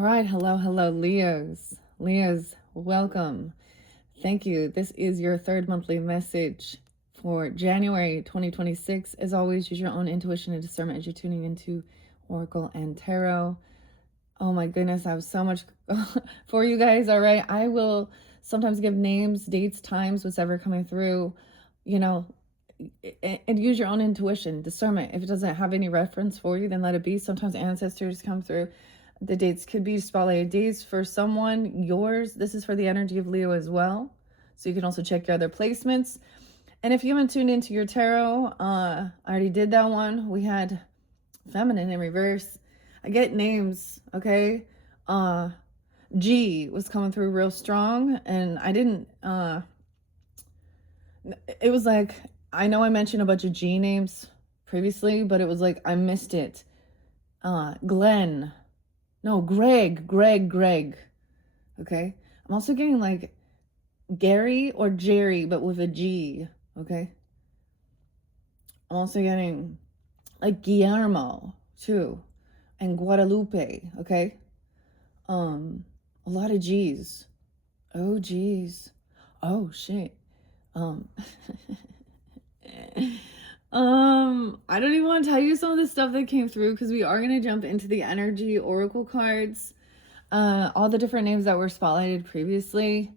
right. Hello, Leos. Leos, welcome. Thank you. This is your third monthly message for January 2026. As always, use your own intuition and discernment as you're tuning into Oracle and Tarot. Oh my goodness, I have so much for you guys. All right. I will sometimes give names, dates, times, whatever coming through, you know, and use your own intuition, discernment. If it doesn't have any reference for you, then let it be. Sometimes ancestors come through. The dates could be spotlighted dates for someone, yours. This is for the energy of Leo as well. So you can also check your other placements. And if you haven't tuned into your tarot, I already did that one. We had feminine in reverse. I get names, okay? G was coming through real strong, and I didn't, it was like, I know I mentioned a bunch of G names previously, but it was like, I missed it. Glenn. No, Greg. Okay? I'm also getting like Gary or Jerry, but with a G, okay? I'm also getting like Guillermo, too, and Guadalupe, okay? A lot of G's. Oh, geez. Oh, shit. I don't even want to tell you some of the stuff that came through because we are going to jump into the energy oracle cards. All the different names that were spotlighted previously.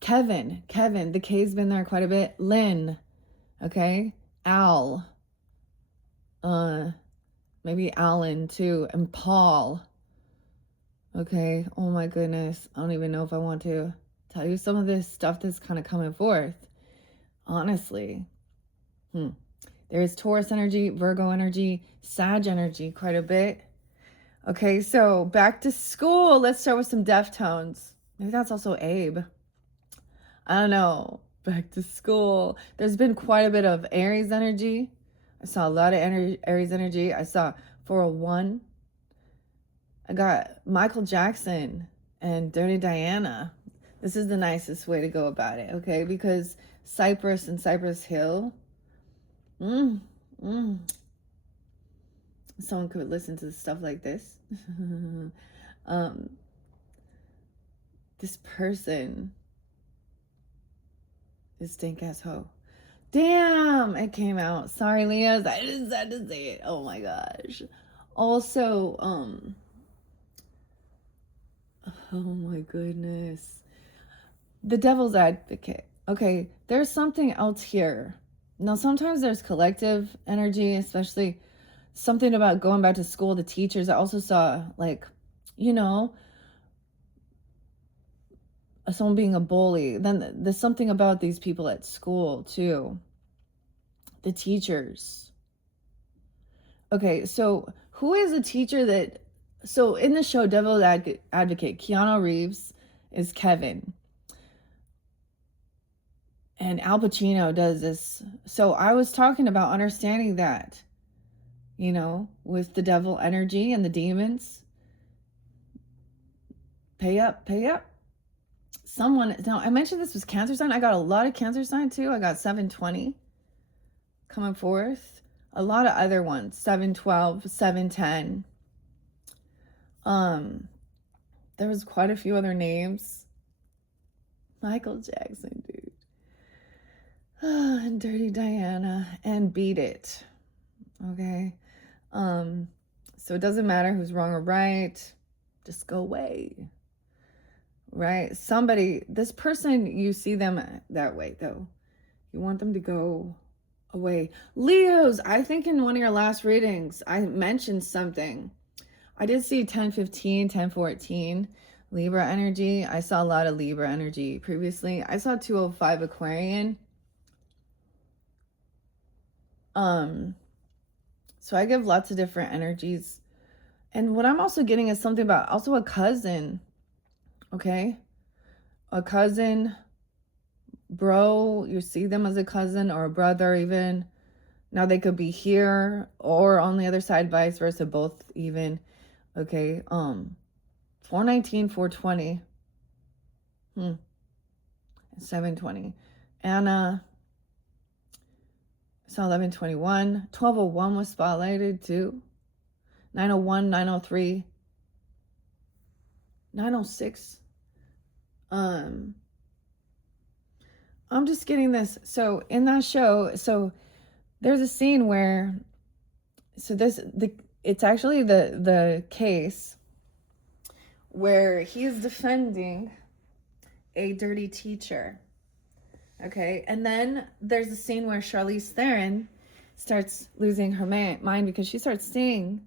Kevin, the K's been there quite a bit. Lynn, okay? Al, maybe Alan too, and Paul. Okay, oh my goodness, I don't even know if I want to tell you some of this stuff that's kind of coming forth. Honestly. There is Taurus energy, Virgo energy, Sag energy quite a bit. Okay, so back to school. Let's start with some Deftones. Maybe that's also Abe. I don't know. Back to school. There's been quite a bit of Aries energy. I saw a lot of Aries energy. I saw 401. I got Michael Jackson and Dirty Diana. This is the nicest way to go about it, okay? Because Cypress and Cypress Hill. Someone could listen to stuff like this. This person is stink ass hoe. Damn, it came out. Sorry, Leos. I just had to say it. Oh my gosh. Also, oh my goodness. The devil's advocate. Okay, there's something else here. Now, sometimes there's collective energy, especially something about going back to school, the teachers. I also saw, like, someone being a bully. Then there's something about these people at school, too. The teachers. Okay, so who is a teacher that... So in the show Devil's Advocate, Keanu Reeves is Kevin. And Al Pacino does this. So I was talking about understanding that, with the devil energy and the demons. Pay up. Someone, now I mentioned this was Cancer sign. I got a lot of Cancer sign too. I got 720 coming forth. A lot of other ones, 712, 710. There was quite a few other names. Michael Jackson, dude. And Dirty Diana and Beat It. Okay. So it doesn't matter who's wrong or right. Just go away. Right? Somebody, this person, you see them that way though. You want them to go away. Leos, I think in one of your last readings, I mentioned something. I did see 1015, 1014 Libra energy. I saw a lot of Libra energy previously. I saw 205 Aquarian. So I give lots of different energies. And what I'm also getting is something about also a cousin. Okay? A cousin, bro, you see them as a cousin or a brother even. Now they could be here or on the other side, vice versa, both even. Okay, 419, 420. 720. Anna, saw 1121. 1201 was spotlighted too. 901, 903, 906. I'm just getting this. So in that show, so there's a scene where, so it's actually the case where he is defending a dirty teacher. Okay, and then there's a scene where Charlize Theron starts losing her mind because she starts seeing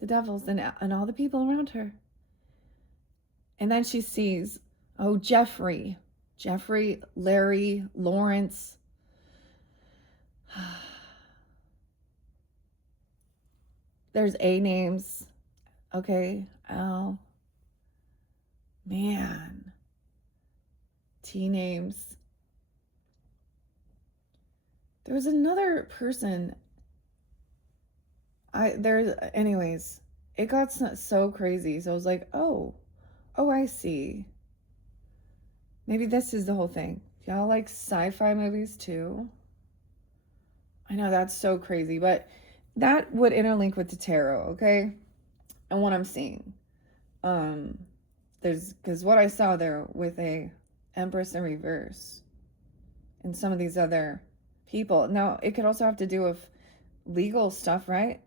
the devils and all the people around her. And then she sees, oh, Jeffrey, Larry, Lawrence. There's A names. Okay, Al. Man. T names. There was another person. Anyways, it got so crazy. So I was like, oh, I see. Maybe this is the whole thing. Y'all like sci-fi movies too? I know that's so crazy, but that would interlink with the tarot, okay? And what I'm seeing. Because what I saw there with a Empress in reverse and some of these other people. Now, it could also have to do with legal stuff, right?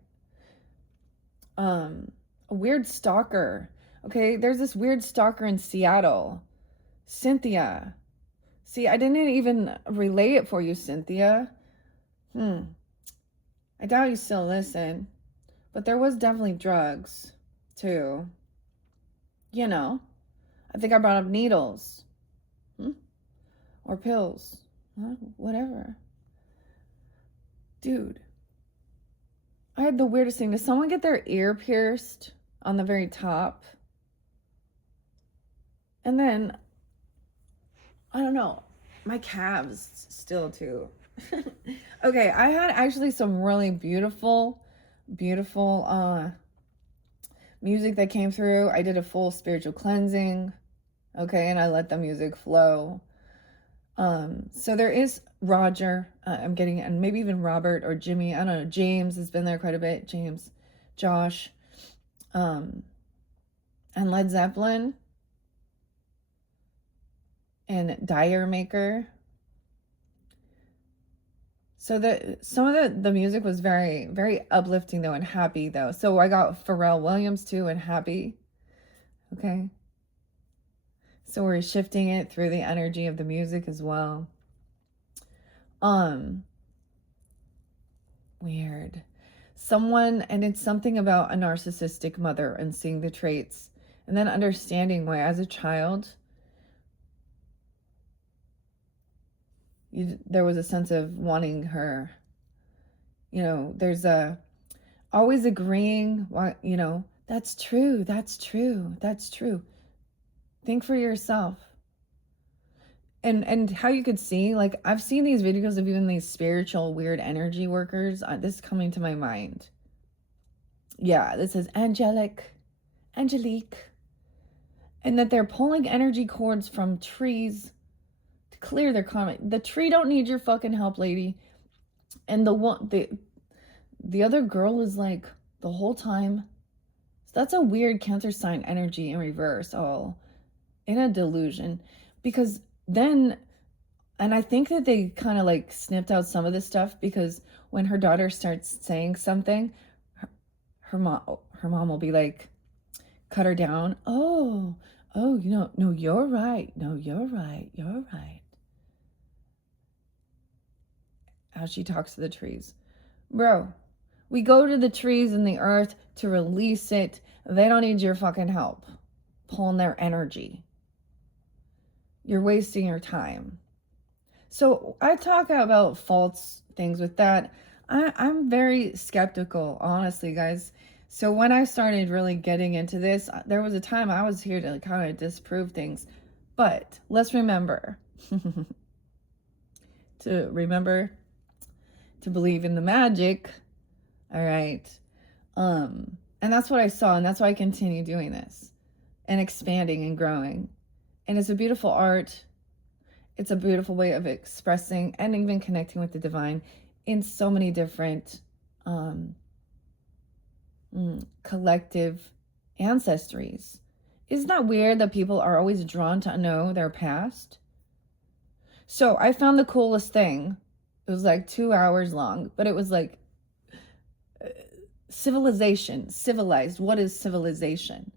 A weird stalker. Okay, there's this weird stalker in Seattle. Cynthia. See, I didn't even relay it for you, Cynthia. I doubt you still listen. But there was definitely drugs, too. You know, I think I brought up needles. Or pills. Whatever. Dude. I had the weirdest thing. Did someone get their ear pierced on the very top? And then, I don't know, my calves still too. Okay, I had actually some really beautiful music that came through. I did a full spiritual cleansing. Okay, and I let the music flow. So there is Roger, I'm getting, and maybe even Robert or Jimmy, I don't know, James has been there quite a bit, James, Josh, and Led Zeppelin, and Dire Maker. So some of the music was very, very uplifting though, and happy though. So I got Pharrell Williams too, and happy. Okay. So we're shifting it through the energy of the music as well. Weird. And it's something about a narcissistic mother and seeing the traits and then understanding why as a child there was a sense of wanting her. There's always agreeing, why, that's true. Think for yourself. And how you could see, like, I've seen these videos of even these spiritual weird energy workers. This is coming to my mind. Yeah, this is Angelique, and that they're pulling energy cords from trees to clear their karma. The tree don't need your fucking help, lady. And the other girl is like the whole time. So that's a weird Cancer sign energy in reverse, all in a delusion, because then. And I think that they kind of like snipped out some of this stuff because when her daughter starts saying something, her mom will be like, cut her down. Oh, no, you're right. No, you're right. How she talks to the trees. Bro, we go to the trees and the earth to release it. They don't need your fucking help pulling their energy. You're wasting your time. So I talk about false things with that. I'm very skeptical, honestly, guys. So when I started really getting into this, there was a time I was here to kind of disprove things. But let's remember to believe in the magic. All right. And that's what I saw, and that's why I continue doing this and expanding and growing. And it's a beautiful art. It's a beautiful way of expressing and even connecting with the divine in so many different collective ancestries. Isn't that weird that people are always drawn to know their past? So I found the coolest thing. It was like 2 hours long, but it was like civilization, civilized. What is civilization?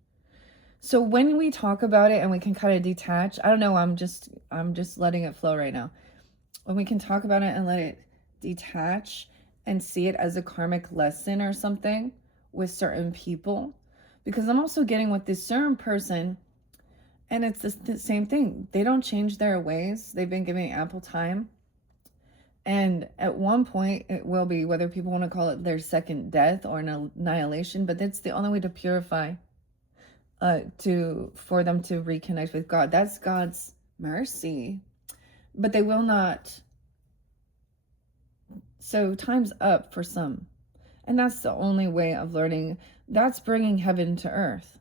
So when we talk about it and we can kind of detach, I don't know, I'm just letting it flow right now. When we can talk about it and let it detach and see it as a karmic lesson or something with certain people, because I'm also getting with this certain person, and it's the same thing. They don't change their ways. They've been given ample time. And at one point, it will be, whether people want to call it their second death or an annihilation, but that's the only way to purify, for them to reconnect with God. That's God's mercy. But they will not. So time's up for some. And that's the only way of learning. That's bringing heaven to earth.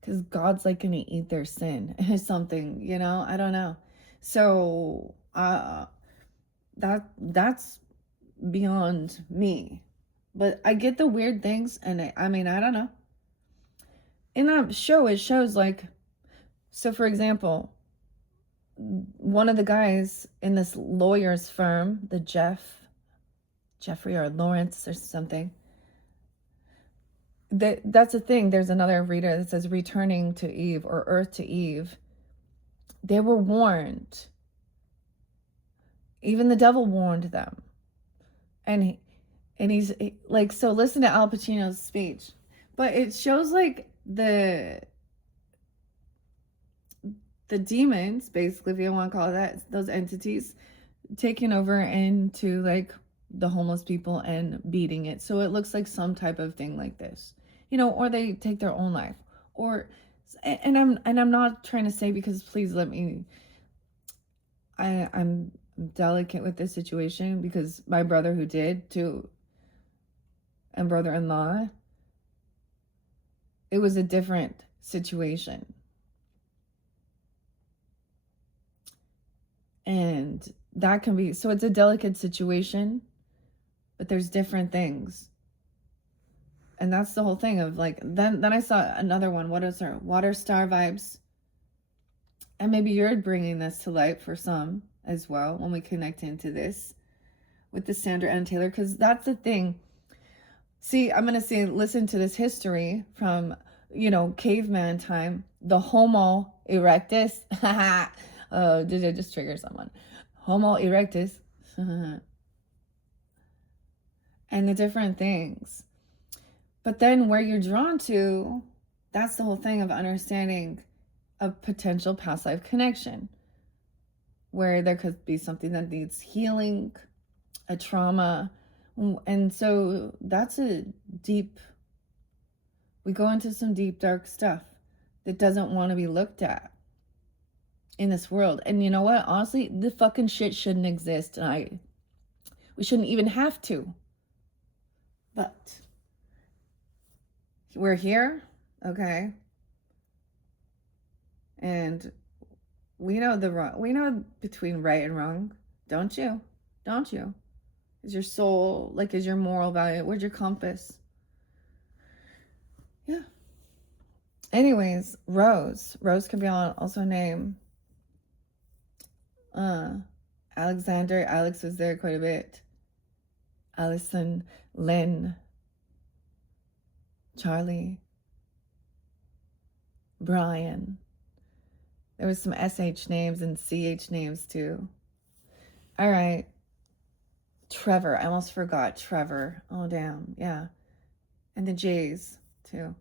Because God's like going to eat their sin or something, you know? I don't know. So that's beyond me. But I get the weird things, and I mean, I don't know. In that show, it shows like, so for example, one of the guys in this lawyer's firm, the Jeffrey or Lawrence or something, that's a thing. There's another reader that says returning to Eve or Earth to Eve. They were warned. Even the devil warned them. And he's like, so listen to Al Pacino's speech. But it shows like the demons, basically, if you want to call it that, those entities taking over into like the homeless people and beating it. So it looks like some type of thing like this, you know, or they take their own life, or, and I'm not trying to say, because please let me, I'm delicate with this situation, because my brother who did too, and brother-in-law, it was a different situation. And that can be, so it's a delicate situation, but there's different things. And that's the whole thing of like, then I saw another one. What is her? Water Star Vibes. And maybe you're bringing this to light for some as well when we connect into this with the Sandra Ann Taylor, because that's the thing. See, I'm going to say, listen to this history from, you know, caveman time, the Homo erectus. Oh, did I just trigger someone? Homo erectus. And the different things. But then where you're drawn to, that's the whole thing of understanding a potential past life connection, where there could be something that needs healing, a trauma. And so that's a deep, we go into some deep, dark stuff that doesn't want to be looked at in this world. And you know what? Honestly, the fucking shit shouldn't exist. And we shouldn't even have to. But we're here, okay? And we know the wrong. We know between right and wrong, don't you? Don't you? Is your soul, like, is your moral value? Where's your compass? Yeah. Anyways, Rose. Rose could be also a name. Alexander. Alex was there quite a bit. Allison, Lynn, Charlie, Brian. There was some SH names and CH names too. All right. Trevor. I almost forgot Trevor. Oh, damn. Yeah. And the J's too.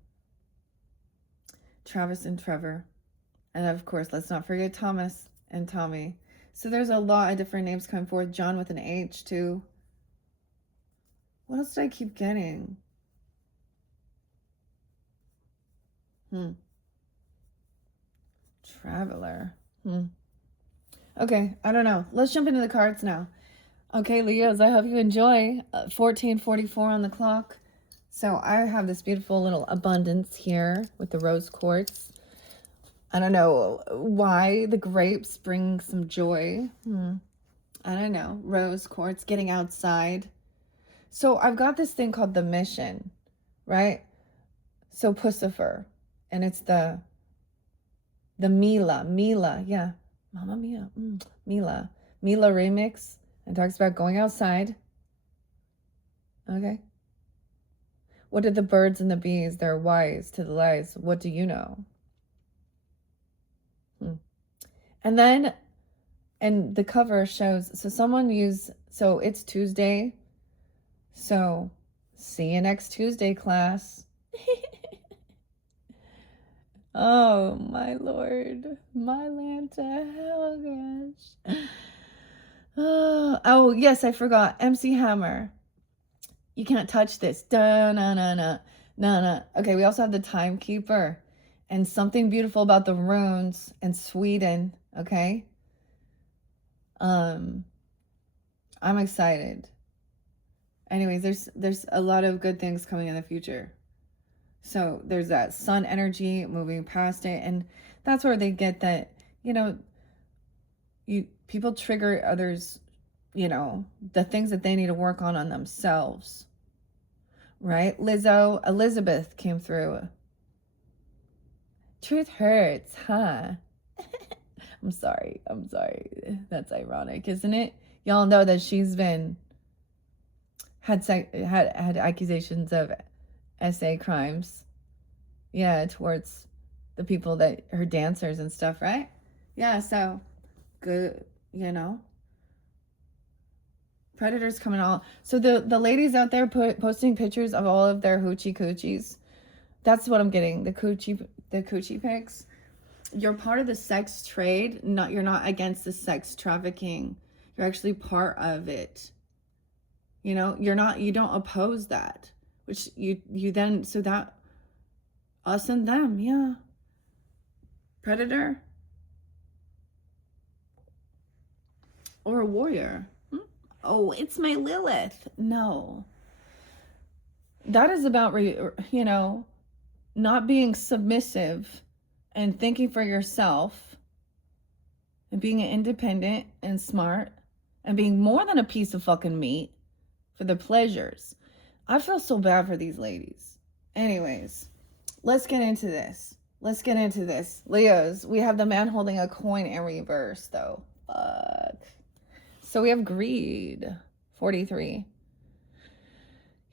Travis and Trevor. And of course, let's not forget Thomas and Tommy. So there's a lot of different names coming forth. John with an H too. What else did I keep getting? Traveler. Okay, I don't know. Let's jump into the cards now. Okay, Leos, I hope you enjoy. 14:44 on the clock. So I have this beautiful little abundance here with the rose quartz. I don't know why the grapes bring some joy. I don't know. Rose quartz, getting outside. So I've got this thing called the mission, right? So Pussifer, and it's the Mila, yeah, Mama Mia, Mila remix, and talks about going outside. Okay. What did the birds and the bees? They're wise to the lies. What do you know? And then, and the cover shows, so someone used, so it's Tuesday. So see you next Tuesday, class. Oh, my Lord. My Lanta. Oh, gosh. Oh, yes, I forgot. MC Hammer. You can't touch this. Da na na na. Na na. Okay, we also have the Timekeeper. And something beautiful about the runes in Sweden. Okay. I'm excited. Anyways, there's a lot of good things coming in the future. So there's that sun energy moving past it, and that's where they get that, people trigger others, the things that they need to work on themselves. Right? Elizabeth came through. Truth hurts, huh? I'm sorry. That's ironic, isn't it? Y'all know that she's been had accusations of SA crimes. Yeah, towards the people that her dancers and stuff, right? Yeah, so good, predators coming all. So the ladies out there posting pictures of all of their hoochie coochies. That's what I'm getting. The coochie pics. You're part of the sex trade. You're not against the sex trafficking. You're actually part of it. You don't oppose that. Which you then, so that us and them, yeah. Predator or a warrior. Oh, it's my Lilith. No. That is about, not being submissive and thinking for yourself and being independent and smart and being more than a piece of fucking meat for the pleasures. I feel so bad for these ladies. Anyways, let's get into this. Leos, we have the man holding a coin in reverse, though. Fuck. So we have greed, 43.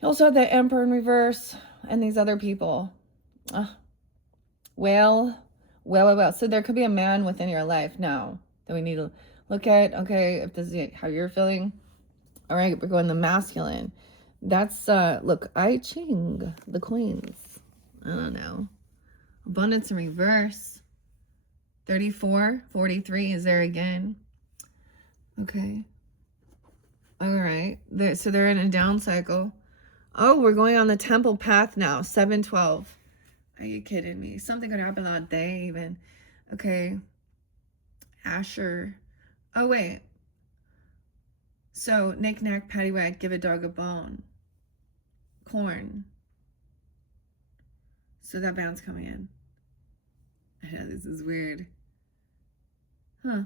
You also have the emperor in reverse and these other people. Well. So there could be a man within your life now that we need to look at. Okay, if this is how you're feeling. All right, we're going the masculine. That's, look, I Ching, the queens. I don't know. Abundance in reverse. 34, 43 is there again. Okay. All right. So they're in a down cycle. Oh, we're going on the temple path now. 712. Are you kidding me? Something could happen that day even. Okay. Asher. Oh, wait. So, knick-knack, paddywhack, give a dog a bone. Corn. So that band's coming in. I know, this is weird. Huh.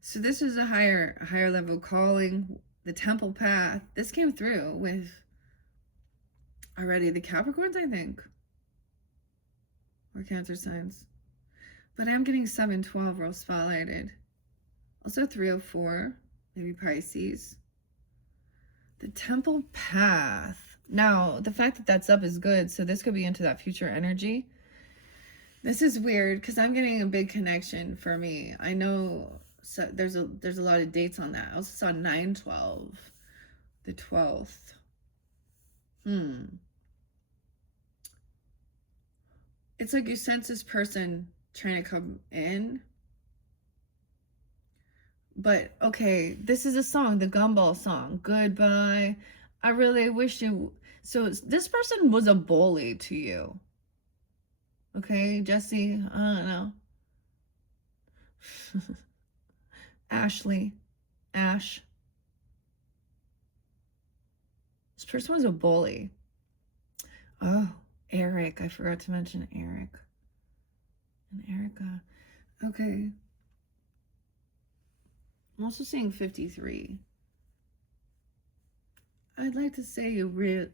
So this is a higher level calling. The temple path. This came through with already the Capricorns, I think. Or Cancer signs. But I'm getting 712 real spotlighted. Also 304. Maybe Pisces. The temple path. Now, the fact that that's up is good. So this could be into that future energy. This is weird because I'm getting a big connection for me. I know there's a lot of dates on that. I also saw 9/12, the 12th. It's like you sense this person trying to come in. But okay, this is a song, the Gumball song. Goodbye. I really wish you. So this person was a bully to you. Okay, Jesse, I don't know. Ashley. Ash. This person was a bully. Oh, Eric. I forgot to mention Eric. And Erica. Okay. I'm also seeing 53. I'd like to say you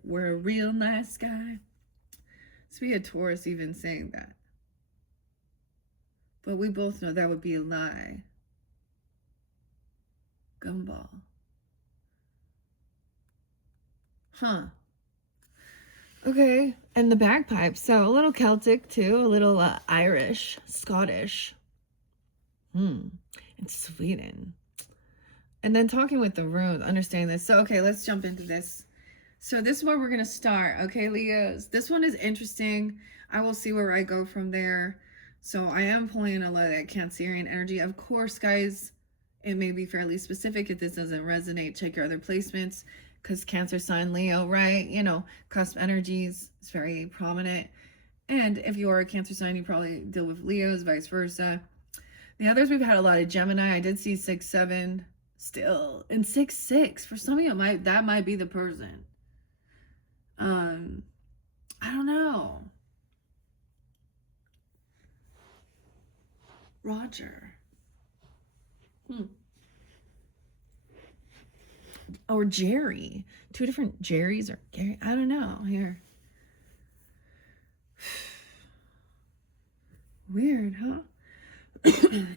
were a real nice guy. To be a Taurus even saying that. But we both know that would be a lie. Gumball. Huh. Okay. And the bagpipes. So a little Celtic too. A little Irish. Scottish. And Sweden. And then talking with the runes, understanding this. So, okay, let's jump into this. So this is where we're going to start. Okay, Leos. This one is interesting. I will see where I go from there. So I am pulling a lot of that Cancerian energy. Of course, guys, it may be fairly specific. If this doesn't resonate, check your other placements. Because Cancer sign Leo, right? You know, cusp energies is very prominent. And if you are a Cancer sign, you probably deal with Leos, vice versa. The others, we've had a lot of Gemini. I did see 6-7 still. And 6-6. For some of you, that might be the person. I don't know. Roger. Or Jerry. 2 different Jerrys or Gary. I don't know. Here. Weird, huh?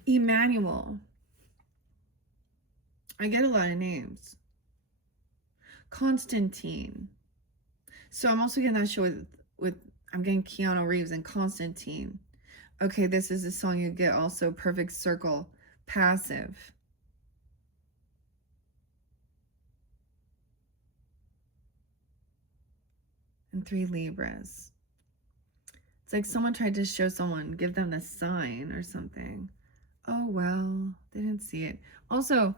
Emmanuel. I get a lot of names. Constantine. So I'm also getting that show with I'm getting Keanu Reeves and Constantine. Okay, this is a song you get also. Perfect Circle. Passive. And 3 Libras. It's like someone tried to show someone, give them the sign or something. Oh, well, they didn't see it. Also,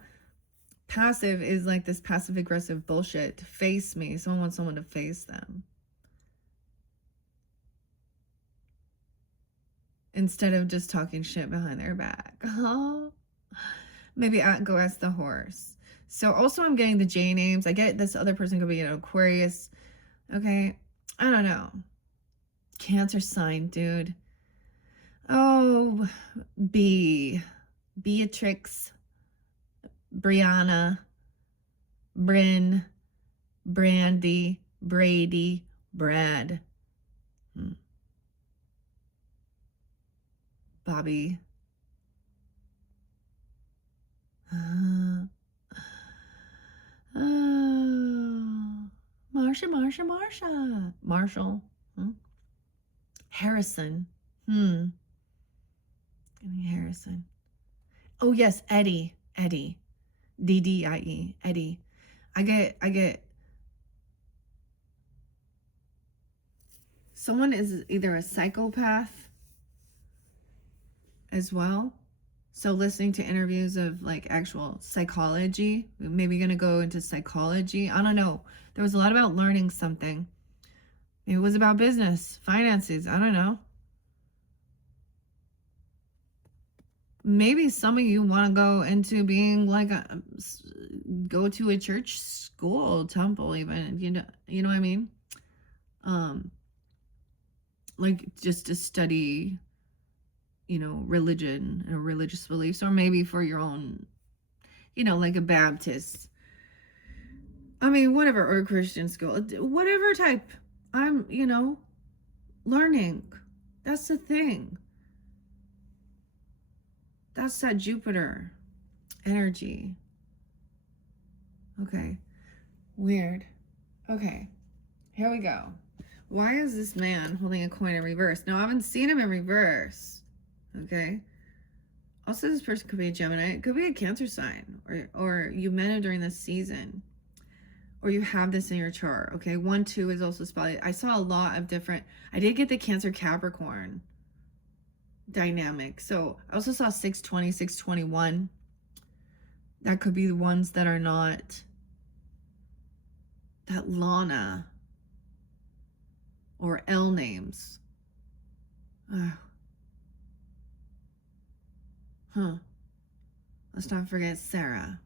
passive is like this passive aggressive bullshit. Face me. Someone wants someone to face them. Instead of just talking shit behind their back. Oh, maybe go ask the horse. So also I'm getting the J names. I get this other person could be an Aquarius. Okay. I don't know. Cancer sign, dude. Oh, Beatrix, Brianna, Bryn, Brandy, Brady, Brad, Bobby. Marsha. Marshall. Harrison. Getting Harrison. Oh, yes, Eddie. DDIE. Eddie. I get someone is either a psychopath as well. So listening to interviews of like actual psychology, maybe gonna go into psychology. I don't know. There was a lot about learning something. Maybe it was about business, finances. I don't know. Maybe some of you want to go into being like go to a church, school, temple, even. You know what I mean? Like just to study, religion or religious beliefs, or maybe for your own, like a Baptist. I mean, whatever, or a Christian school, whatever type. I'm, learning. That's the thing. That's that Jupiter energy. Okay. Weird. Okay. Here we go. Why is this man holding a coin in reverse? Now, I haven't seen him in reverse. Okay. Also, this person could be a Gemini. It could be a Cancer sign. Or you met him during this season. Or you have this in your chart. Okay. 1-2 is also spotted. I saw a lot of different. I did get the Cancer Capricorn dynamic. So I also saw 620, 621. That could be the ones that are not that Lana or L names. Let's not forget Sarah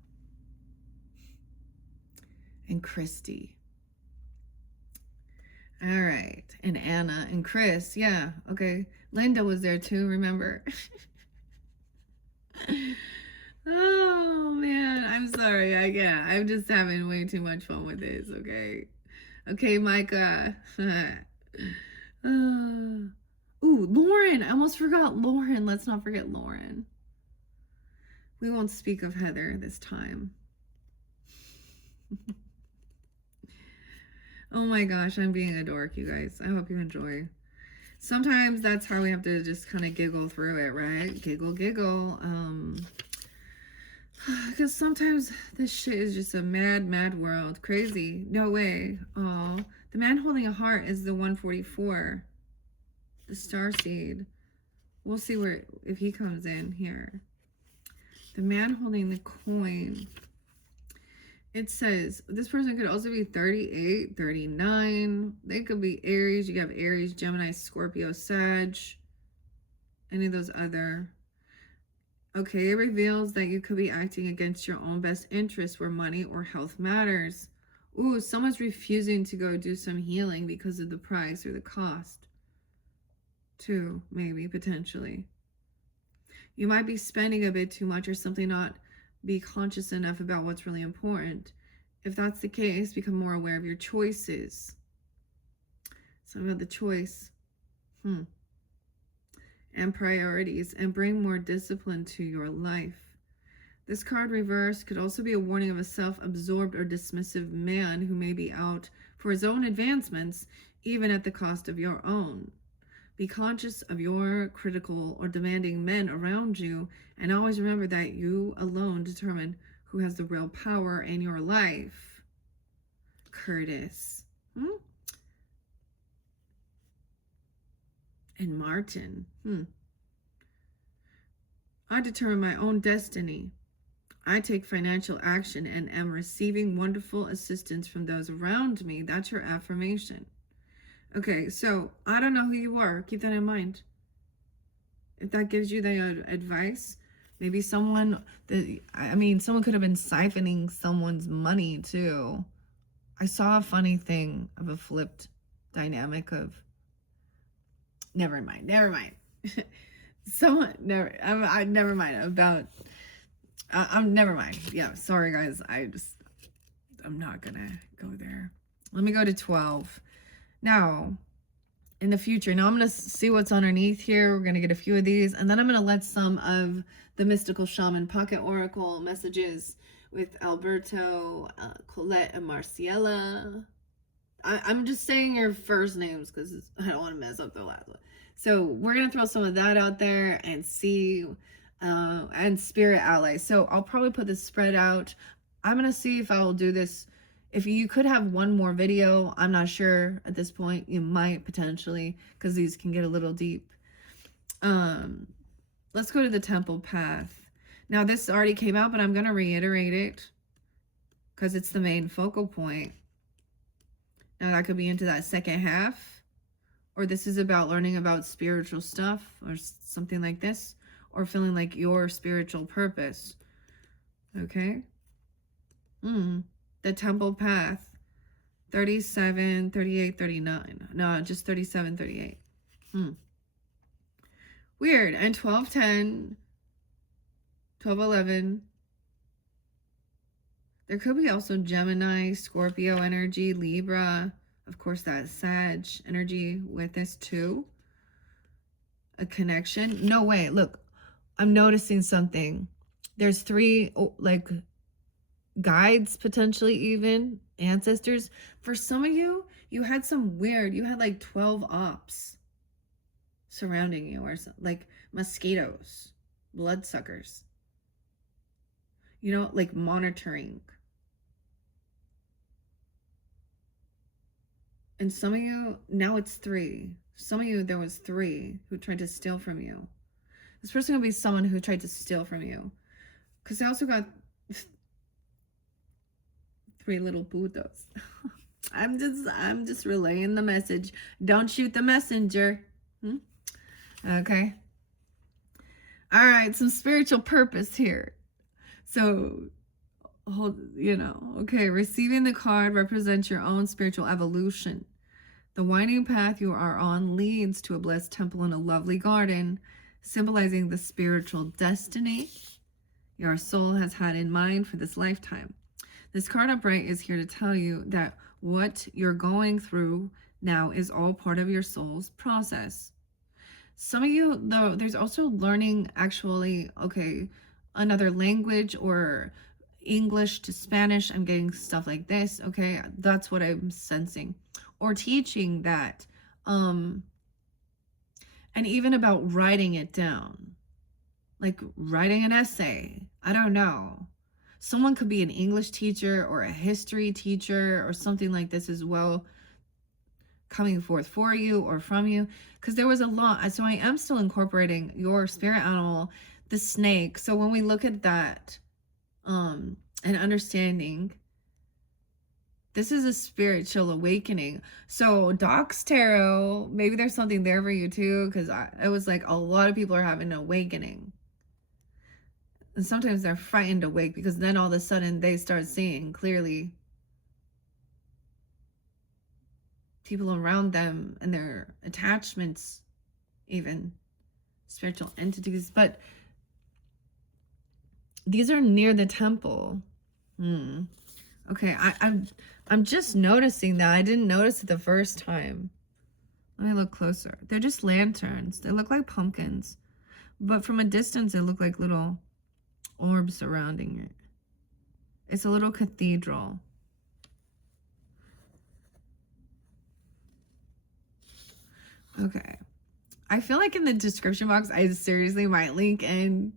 and Christy. All right. And Anna and Chris. Yeah. Okay. Linda was there too, remember? Oh man, I'm sorry. I'm just having way too much fun with this. Okay, Micah. Ooh, Lauren. I almost forgot Lauren. Let's not forget Lauren. We won't speak of Heather this time. Oh my gosh, I'm being a dork, you guys. I hope you enjoy. Sometimes that's how we have to just kind of giggle through it, right? Giggle. Because sometimes this shit is just a mad world. Crazy. No way. Oh, the man holding a heart is the 144. The star seed. We'll see if he comes in here. The man holding the coin. It says this person could also be 38, 39. They could be Aries. You have Aries, Gemini, Scorpio, Sag. Any of those other. Okay, it reveals that you could be acting against your own best interest where money or health matters. Ooh, someone's refusing to go do some healing because of the price or the cost. Too, maybe, potentially. You might be spending a bit too much or simply not be conscious enough about what's really important. If that's the case, become more aware of your choices. Something about the choice. And priorities, and bring more discipline to your life. This card reverse could also be a warning of a self-absorbed or dismissive man who may be out for his own advancements, even at the cost of your own. Be conscious of your critical or demanding men around you, and always remember that you alone determine who has the real power in your life. Curtis. And Martin. I determine my own destiny. I take financial action and am receiving wonderful assistance from those around me. That's your affirmation. Okay, so I don't know who you are. Keep that in mind. If that gives you the advice, maybe someone someone could have been siphoning someone's money too. I saw a funny thing of a flipped dynamic of. Never mind. Never mind. Yeah, sorry guys. I'm not gonna go there. Let me go to 12. Now, in the future, now I'm gonna see what's underneath here. We're gonna get a few of these, and then I'm gonna let some of the Mystical Shaman Pocket Oracle messages with Alberto, Colette, and Marciela. I'm just saying your first names because I don't want to mess up the last one. So we're going to throw some of that out there and see, and Spirit Allies. So I'll probably put this spread out. I'm going to see if I will do this. If you could have one more video, I'm not sure at this point. You might potentially, because these can get a little deep. Let's go to the Temple Path. Now this already came out, but I'm going to reiterate it because it's the main focal point. Now that could be into that second half, or this is about learning about spiritual stuff or something like this, or feeling like your spiritual purpose. Okay. The Temple Path, 37, 38, 39. No, just 37, 38. Weird. And 12, 10, 12, 11. There could be also Gemini, Scorpio energy, Libra. Of course, that Sag energy with this too. A connection. No way. Look, I'm noticing something. There's 3 like guides, potentially even ancestors. For some of you, you had like 12 ops surrounding you, or like mosquitoes, bloodsuckers. You know, like monitoring. And some of you, now it's 3. Some of you, there was 3 who tried to steal from you. This person will be someone who tried to steal from you. Because they also got 3 little putos. I'm just relaying the message. Don't shoot the messenger. Okay. All right, some spiritual purpose here. So, okay, receiving the card represents your own spiritual evolution. The winding path you are on leads to a blessed temple and a lovely garden, symbolizing the spiritual destiny your soul has had in mind for this lifetime. This card upright is here to tell you that what you're going through now is all part of your soul's process. Some of you, though, there's also learning actually, okay, another language or English to Spanish. I'm getting stuff like this, okay? That's what I'm sensing. Or teaching that. And even about writing it down. Like writing an essay. I don't know. Someone could be an English teacher or a history teacher or something like this as well, coming forth for you or from you, because there was a lot. So I am still incorporating your spirit animal, the snake. So when we look at that and understanding, this is a spiritual awakening. So Doc's tarot, maybe there's something there for you too, because it was like a lot of people are having an awakening. And sometimes they're frightened awake, because then all of a sudden they start seeing clearly people around them and their attachments, even spiritual entities. But these are near the temple. Okay, I'm just noticing that. I didn't notice it the first time. Let me look closer. They're just lanterns. They look like pumpkins, but from a distance they look like little orbs surrounding it. It's a little cathedral. Okay. I feel like in the description box, I seriously might link in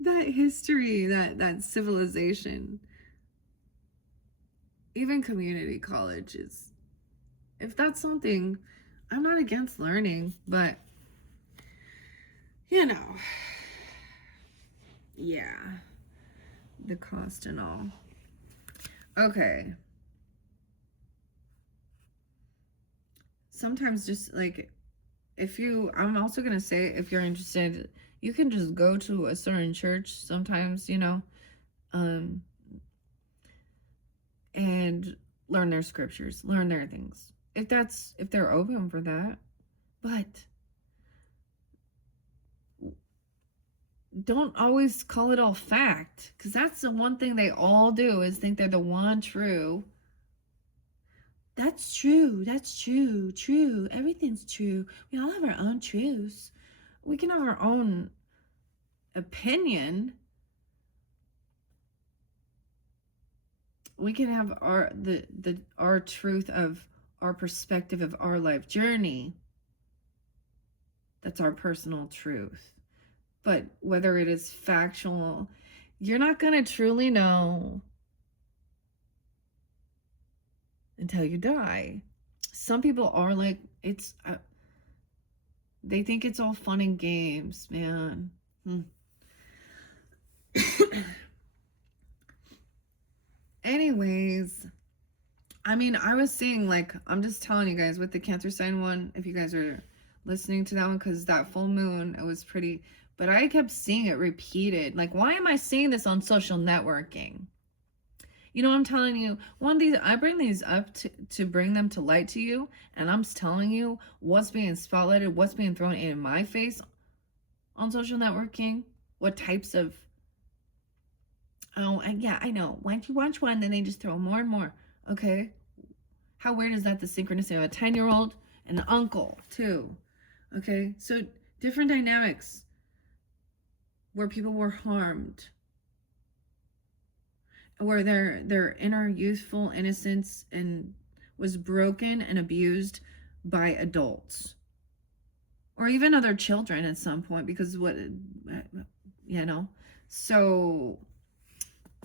that history, that civilization. Even community colleges. If that's something, I'm not against learning, but you know, yeah, the cost and all. Okay. Sometimes just like, I'm also going to say, if you're interested, you can just go to a certain church sometimes, and learn their scriptures, learn their things. If they're open for that. But don't always call it all fact, because that's the one thing they all do, is think they're the one true. That's true. That's true. True. Everything's true. We all have our own truths. We can have our own opinion. We can have our truth of our perspective of our life journey. That's our personal truth. But whether it is factual, you're not going to truly know until you die. Some people are like, they think it's all fun and games, man. Anyways, I mean, I was seeing, like, I'm just telling you guys with the Cancer sign one, if you guys are listening to that one, because that full moon, it was pretty, but I kept seeing it repeated. Like, why am I seeing this on social networking? You know, I'm telling you, I bring these up to bring them to light to you, and I'm telling you what's being spotlighted, what's being thrown in my face on social networking, what types of, yeah, I know. Once you watch one, then they just throw more and more. Okay? How weird is that? The synchronicity of a 10-year-old and an uncle, too. Okay? So, different dynamics where people were harmed, where their inner youthful innocence and was broken and abused by adults, or even other children at some point, because so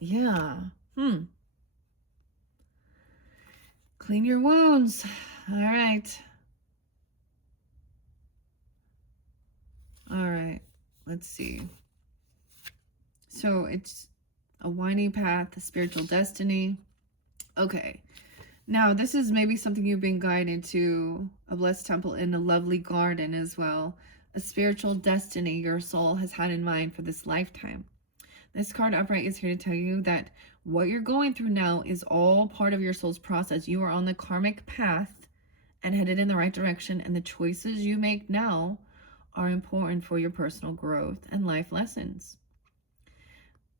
yeah. Clean your wounds. All right, let's see. So it's a winding path, a spiritual destiny. Okay. Now, this is maybe something you've been guided to, a blessed temple in a lovely garden as well. A spiritual destiny your soul has had in mind for this lifetime. This card upright is here to tell you that what you're going through now is all part of your soul's process. You are on the karmic path and headed in the right direction, and the choices you make now are important for your personal growth and life lessons.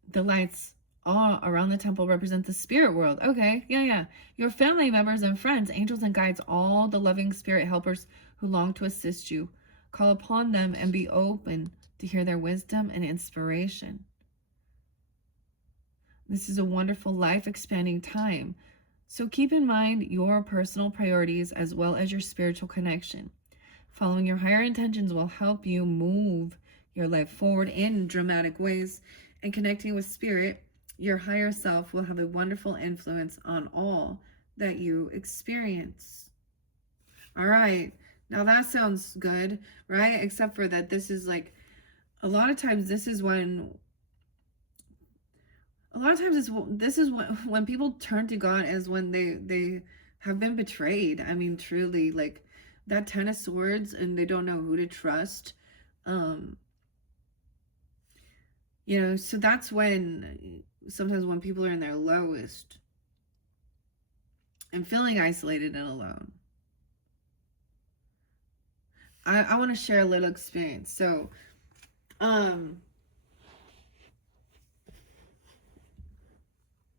The lights all around the temple represent the spirit world. Okay, yeah. Your family members and friends, angels and guides, all the loving spirit helpers who long to assist you. Call upon them and be open to hear their wisdom and inspiration. This is a wonderful life-expanding time. So keep in mind your personal priorities as well as your spiritual connection. Following your higher intentions will help you move your life forward in dramatic ways, and connecting with spirit, your higher self, will have a wonderful influence on all that you experience. All right, now that sounds good, right? Except for that this is like, a lot of times this is when when people turn to God, as when they have been betrayed. I mean, truly, like that 10 of Swords, and they don't know who to trust. You know, so that's when sometimes when people are in their lowest and feeling isolated and alone. I want to share a little experience. So,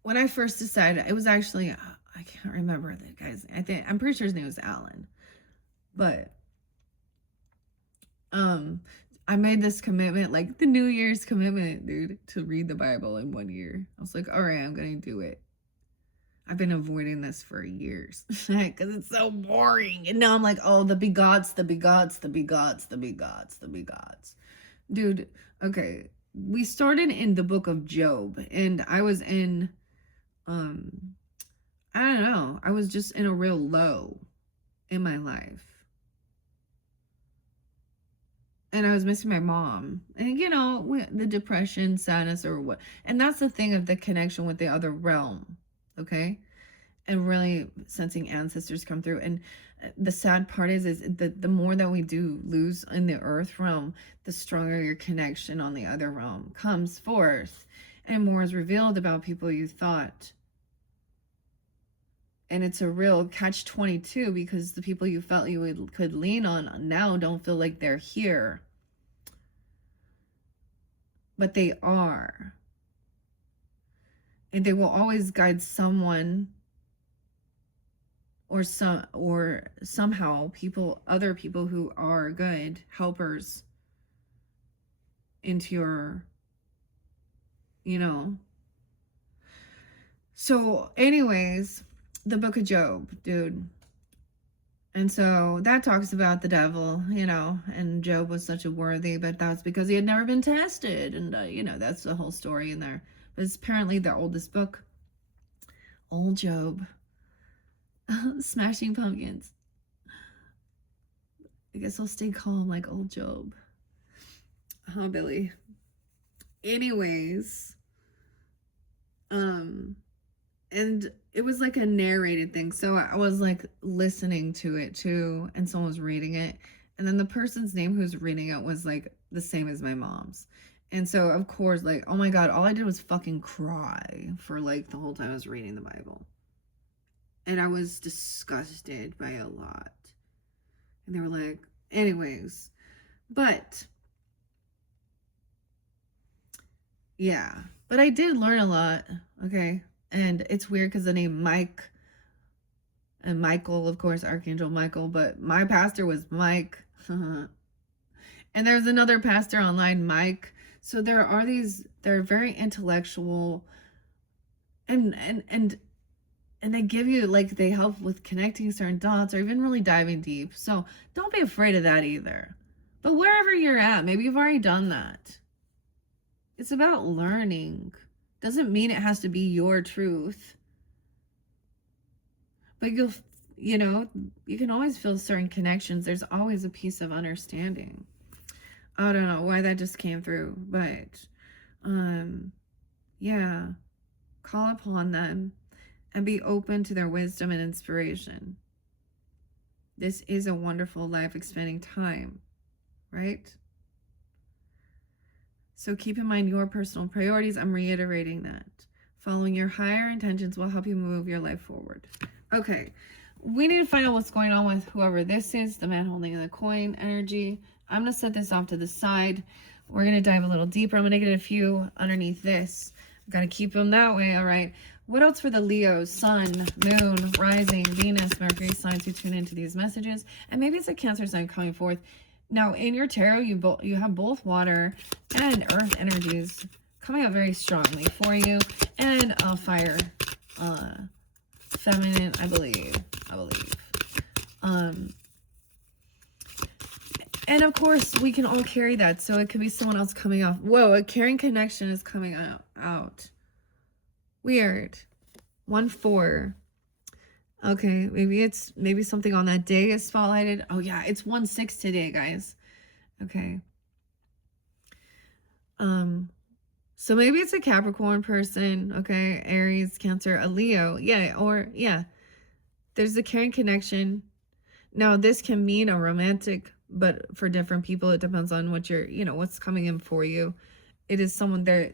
when I first decided, it was actually, I can't remember the guy's, I'm pretty sure his name was Alan, but, I made this commitment, like the New Year's commitment, dude, to read the Bible in 1 year. I was like, all right, I'm going to do it. I've been avoiding this for years because it's so boring. And now I'm like, oh, the begots. Dude, okay. We started in the book of Job, and I was in, I don't know. I was just in a real low in my life. And I was missing my mom, and you know, the depression, sadness, or what. And that's the thing of the connection with the other realm, okay? And really sensing ancestors come through. And the sad part is that the more that we do lose in the earth realm, the stronger your connection on the other realm comes forth, and more is revealed about people you thought. And it's a real catch-22, because the people you felt you could lean on now don't feel like they're here. But they are. And they will always guide someone or somehow other people who are good helpers into your, you know. So anyways, the book of Job, dude. And so that talks about the devil, you know, and Job was such a worthy, but that's because he had never been tested. And, you know, that's the whole story in there. But it's apparently the oldest book. Old Job. Smashing Pumpkins. I guess I'll stay calm like old Job. Huh, Billy? Anyways, and it was like a narrated thing, so I was like listening to it too, and someone was reading it, and then the person's name who's reading it was like the same as my mom's. And so of course, like, oh my god, all I did was fucking cry for like the whole time I was reading the Bible. And I was disgusted by a lot. And they were like, anyways, but yeah, but I did learn a lot, okay? And it's weird because the name Mike and Michael, of course, Archangel Michael, but my pastor was Mike. And there's another pastor online, Mike. So there are these, they're very intellectual, and they give you, like, they help with connecting certain dots or even really diving deep. So don't be afraid of that either. But wherever you're at, maybe you've already done that. It's about learning. Doesn't mean it has to be your truth. But you know, you can always feel certain connections. There's always a piece of understanding. I don't know why that just came through, but yeah, call upon them and be open to their wisdom and inspiration. This is a wonderful life expanding time, right? So keep in mind your personal priorities. I'm reiterating that. Following your higher intentions will help you move your life forward. Okay, we need to find out what's going on with whoever this is, the man holding the coin energy. I'm going to set this off to the side. We're going to dive a little deeper. I'm going to get a few underneath this. I've got to keep them that way. All right. What else for the Leos? Sun, Moon, Rising, Venus, Mercury signs who tune into these messages. And maybe it's a Cancer sign coming forth. Now, in your tarot, you have both water and earth energies coming out very strongly for you. And fire, feminine, I believe. And of course, we can all carry that. So it could be someone else coming off. Whoa, a caring connection is coming out. Weird. 1-4. Okay, maybe something on that day is spotlighted. Oh yeah, it's 1-6 today, guys. Okay. So maybe it's a Capricorn person, okay? Aries, Cancer, a Leo. Yeah. There's a caring connection. Now, this can mean a romantic, but for different people, it depends on what what's coming in for you. It is someone that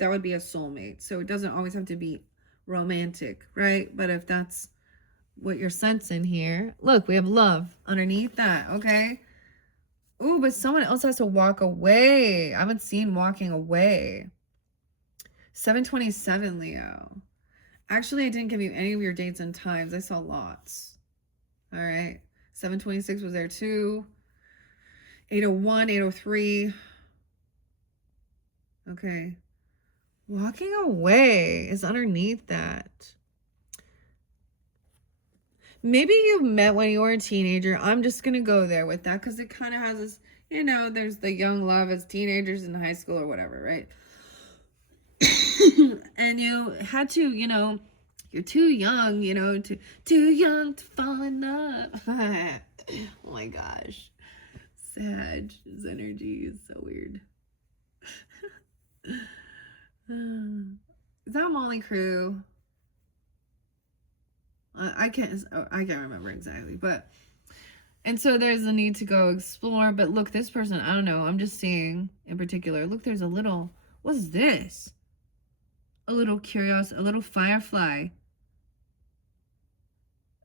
would be a soulmate. So it doesn't always have to be romantic, right? But if that's what you're sensing here, look, we have love underneath that, okay? Ooh, but someone else has to walk away. I haven't seen walking away. 7/27, Leo. Actually, I didn't give you any of your dates and times. I saw lots. All right. 7/26 was there too. 8/01, 8/03. Okay. Walking away is underneath that. Maybe you met when you were a teenager. I'm just going to go there with that because it kind of has this, there's the young love as teenagers in high school or whatever, right? And you had to, you're too young, too young to fall in love. Oh my gosh. Sag's energy is so weird. Is that Molly Crew? I can't remember exactly, but and so there's a need to go explore. But look, this person, I don't know. I'm just seeing in particular. Look, there's a little. What's this? A little curious, a little firefly.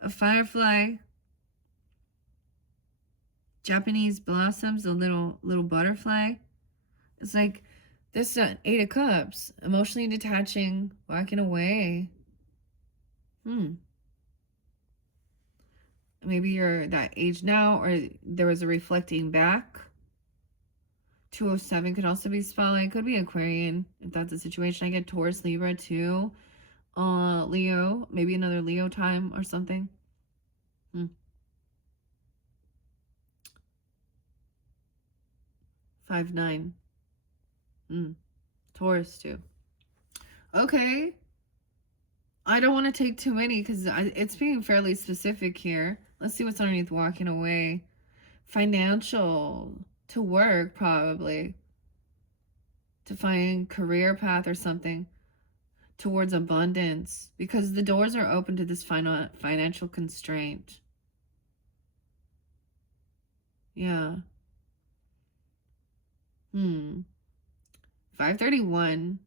A firefly. Japanese blossoms, a little butterfly. It's like this 8 of Cups, emotionally detaching, walking away. Maybe you're that age now, or there was a reflecting back. 207 could also be spotlight. Could be Aquarian, if that's the situation. I get Taurus, Libra too. Leo, maybe another Leo time or something. 5/9. Taurus too. Okay. I don't want to take too many because it's being fairly specific here. Let's see what's underneath walking away. Financial, to work probably. To find career path or something. Towards abundance. Because the doors are open to this financial constraint. Yeah. 5/31.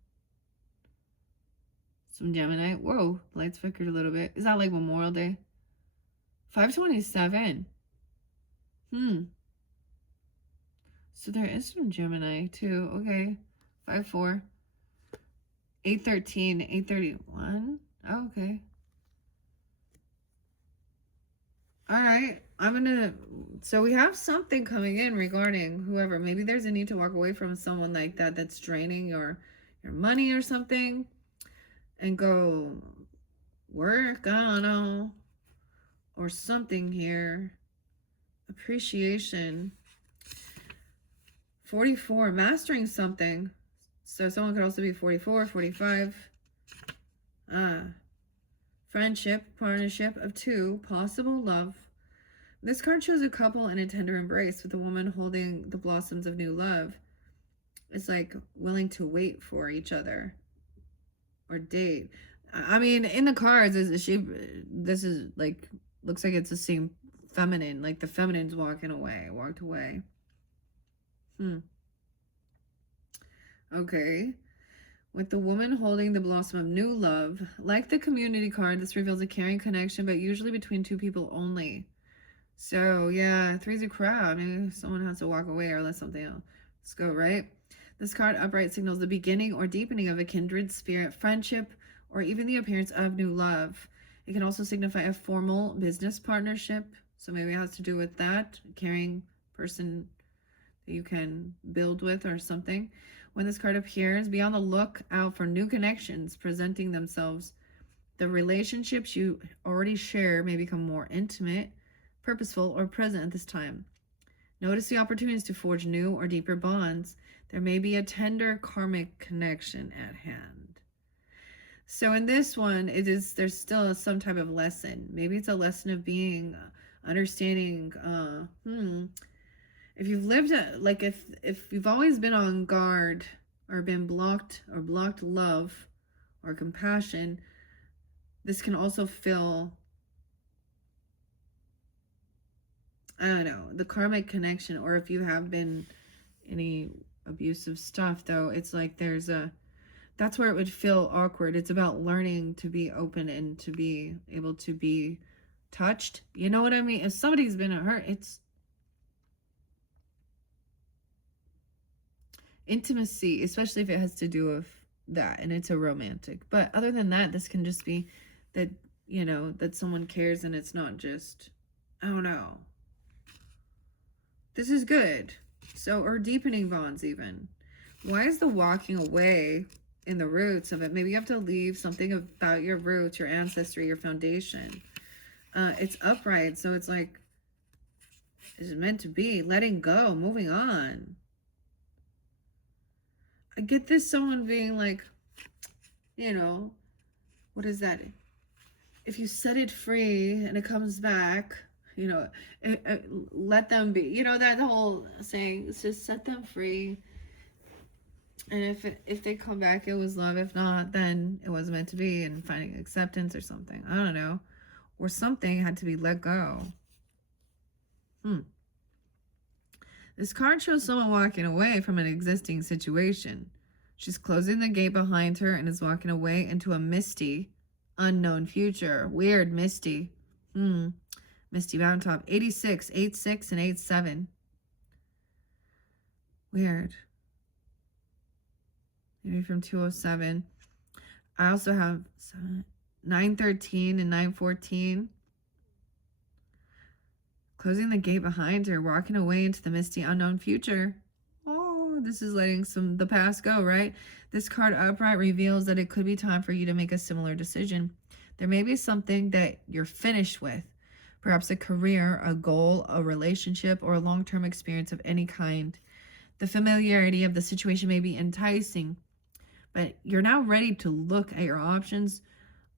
Some Gemini. Whoa, lights flickered a little bit. Is that like Memorial Day? 5/27. So there is some Gemini too. Okay. 5/4. 8/13. 8/31. Oh, okay. All right. So we have something coming in regarding whoever. Maybe there's a need to walk away from someone like that that's draining your money or something. And go work, I don't know, or something here. Appreciation. 44, mastering something. So someone could also be 44, 45. Friendship, partnership of 2, possible love. This card shows a couple in a tender embrace with a woman holding the blossoms of new love. It's like willing to wait for each other. Or date. I mean, in the cards, this is like, looks like it's the same feminine, like the feminine's walked away. Okay. With the woman holding the blossom of new love, like the community card, this reveals a caring connection, but usually between 2 people only. So, yeah, three's a crowd. Maybe someone has to walk away or let something else go, right? This card upright signals the beginning or deepening of a kindred spirit, friendship, or even the appearance of new love. It can also signify a formal business partnership. So maybe it has to do with that, caring person that you can build with or something. When this card appears, be on the lookout for new connections presenting themselves. The relationships you already share may become more intimate, purposeful, or present at this time. Notice the opportunities to forge new or deeper bonds. There may be a tender karmic connection at hand. So in this one, there's still some type of lesson. Maybe it's a lesson of being, understanding. If you've lived like if you've always been on guard or been blocked love or compassion, this can also feel, I don't know, the karmic connection. Or if you have been any abusive stuff, though, it's like that's where it would feel awkward. It's about learning to be open and to be able to be touched. You know what I mean? If somebody's been hurt, it's intimacy, especially if it has to do with that and it's a romantic. But other than that, this can just be that, that someone cares and it's not just, I don't know. This is good. So, or deepening bonds even. Why is the walking away in the roots of it? Maybe you have to leave something about your roots, your ancestry, your foundation. It's upright, so it's like, is it meant to be? Letting go, moving on. I get this someone being like, what is that? If you set it free and it comes back, let them be. That whole saying, just set them free. And if they come back, it was love. If not, then it wasn't meant to be, and finding acceptance or something. I don't know. Or something had to be let go. This card shows someone walking away from an existing situation. She's closing the gate behind her and is walking away into a misty, unknown future. Weird, misty. Misty Mountaintop. 86, 86, and 87. Weird. Maybe from 207. I also have 913 and 914. Closing the gate behind her, walking away into the misty unknown future. Oh, this is letting the past go, right? This card upright reveals that it could be time for you to make a similar decision. There may be something that you're finished with. Perhaps a career, a goal, a relationship, or a long-term experience of any kind. The familiarity of the situation may be enticing, but you're now ready to look at your options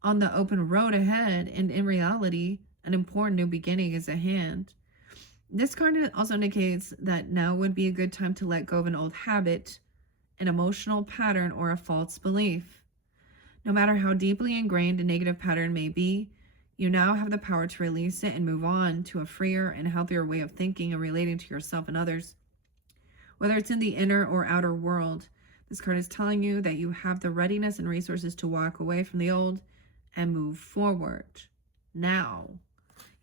on the open road ahead, and in reality, an important new beginning is at hand. This card also indicates that now would be a good time to let go of an old habit, an emotional pattern, or a false belief. No matter how deeply ingrained a negative pattern may be, you now have the power to release it and move on to a freer and healthier way of thinking and relating to yourself and others. Whether it's in the inner or outer world, this card is telling you that you have the readiness and resources to walk away from the old and move forward. Now,